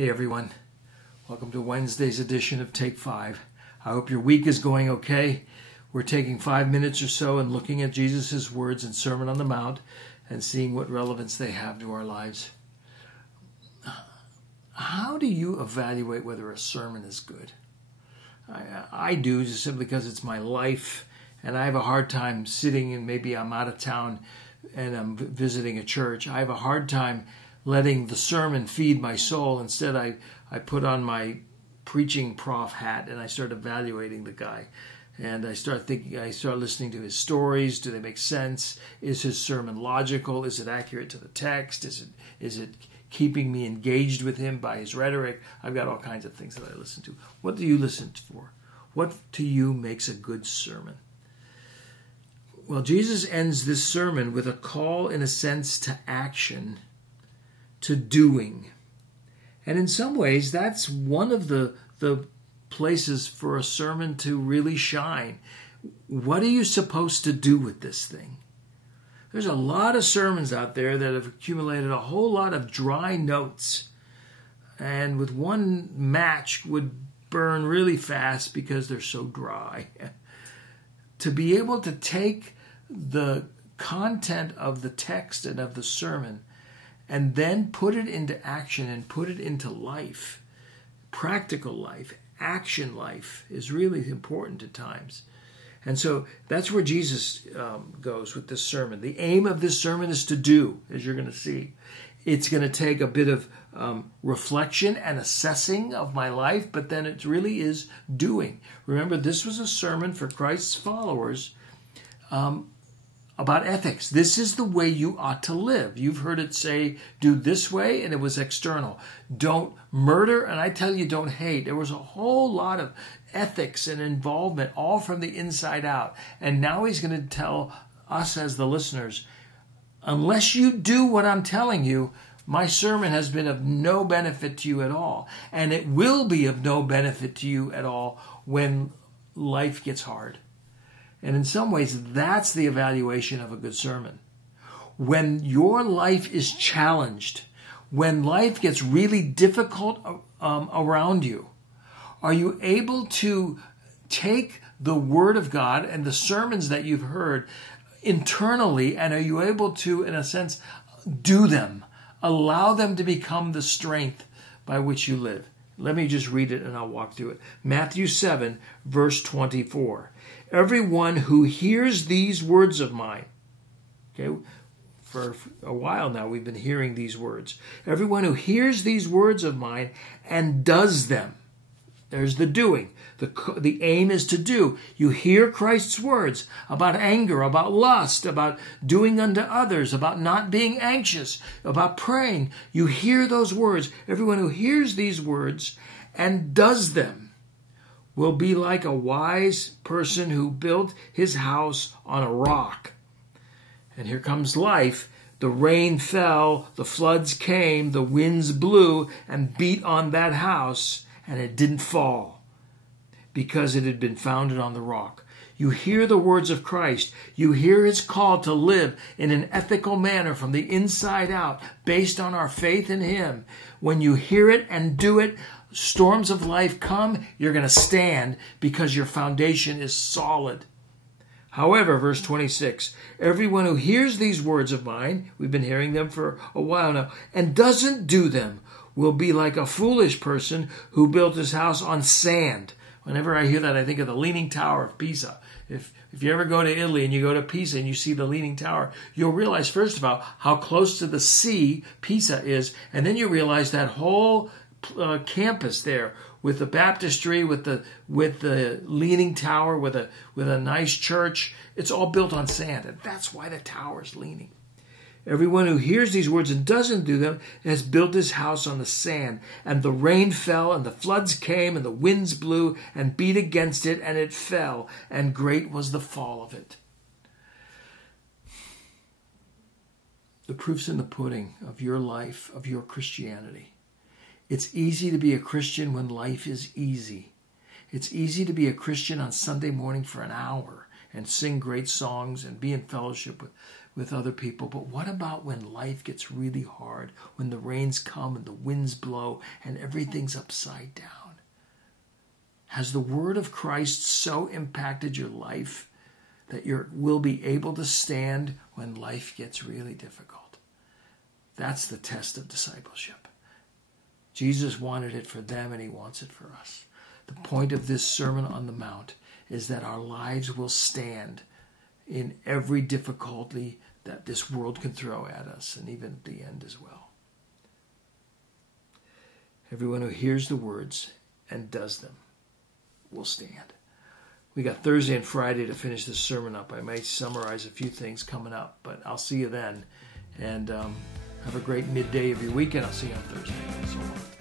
Hey everyone, welcome to Wednesday's edition of Take 5. I hope your week is going okay. We're taking 5 minutes or so and looking at Jesus' words in Sermon on the Mount and seeing what relevance they have to our lives. How do you evaluate whether a sermon is good? I do, just simply because it's my life, and I have a hard time sitting, and maybe I'm out of town and I'm visiting a church. I have a hard time letting the sermon feed my soul. Instead, I put on my preaching prof hat and I start evaluating the guy. And I start listening to his stories. Do they make sense? Is his sermon logical? Is it accurate to the text? Is it keeping me engaged with him by his rhetoric? I've got all kinds of things that I listen to. What do you listen for? What to you makes a good sermon? Well, Jesus ends this sermon with a call, in a sense, to action, to doing. And in some ways, that's one of the places for a sermon to really shine. What are you supposed to do with this thing? There's a lot of sermons out there that have accumulated a whole lot of dry notes, and with one match would burn really fast because they're so dry. To be able to take the content of the text and of the sermon and then put it into action and put it into life, practical life, action life, is really important at times. And so that's where Jesus goes with this sermon. The aim of this sermon is to do, as you're going to see. It's going to take a bit of reflection and assessing of my life, but then it really is doing. Remember, this was a sermon for Christ's followers about ethics. This is the way you ought to live. You've heard it say, do this way, and it was external. Don't murder, and I tell you, don't hate. There was a whole lot of ethics and involvement, all from the inside out. And now he's going to tell us as the listeners, unless you do what I'm telling you, my sermon has been of no benefit to you at all. And it will be of no benefit to you at all when life gets hard. And in some ways, that's the evaluation of a good sermon. When your life is challenged, when life gets really difficult around you, are you able to take the Word of God and the sermons that you've heard internally, and are you able to, in a sense, do them, allow them to become the strength by which you live? Let me just read it and I'll walk through it. Matthew 7, verse 24. Everyone who hears these words of mine, okay, for a while now we've been hearing these words. Everyone who hears these words of mine and does them. There's the doing. The aim is to do. You hear Christ's words about anger, about lust, about doing unto others, about not being anxious, about praying. You hear those words. Everyone who hears these words and does them will be like a wise person who built his house on a rock. And here comes life. The rain fell, the floods came, the winds blew and beat on that house, and it didn't fall because it had been founded on the rock. You hear the words of Christ. You hear his call to live in an ethical manner from the inside out, based on our faith in him. When you hear it and do it, storms of life come, you're going to stand because your foundation is solid. However, verse 26, everyone who hears these words of mine, we've been hearing them for a while now, and doesn't do them will be like a foolish person who built his house on sand. Whenever I hear that, I think of the Leaning Tower of Pisa. If you ever go to Italy and you go to Pisa and you see the Leaning Tower, you'll realize, first of all, how close to the sea Pisa is, and then you realize that whole campus there with the baptistry, with the Leaning Tower, with a nice church, it's all built on sand, and that's why the tower's leaning. Everyone who hears these words and doesn't do them has built his house on the sand, and the rain fell, and the floods came, and the winds blew and beat against it, and it fell, and great was the fall of it. The proof's in the pudding of your life, of your Christianity. It's easy to be a Christian when life is easy. It's easy to be a Christian on Sunday morning for an hour and sing great songs and be in fellowship with other people. But what about when life gets really hard, when the rains come and the winds blow and everything's upside down? Has the word of Christ so impacted your life that you will be able to stand when life gets really difficult? That's the test of discipleship. Jesus wanted it for them, and he wants it for us. The point of this Sermon on the Mount is that our lives will stand in every difficulty that this world can throw at us, and even at the end as well. Everyone who hears the words and does them will stand. We got Thursday and Friday to finish this sermon up. I may summarize a few things coming up, but I'll see you then. And have a great midday of your weekend. I'll see you on Thursday. So long.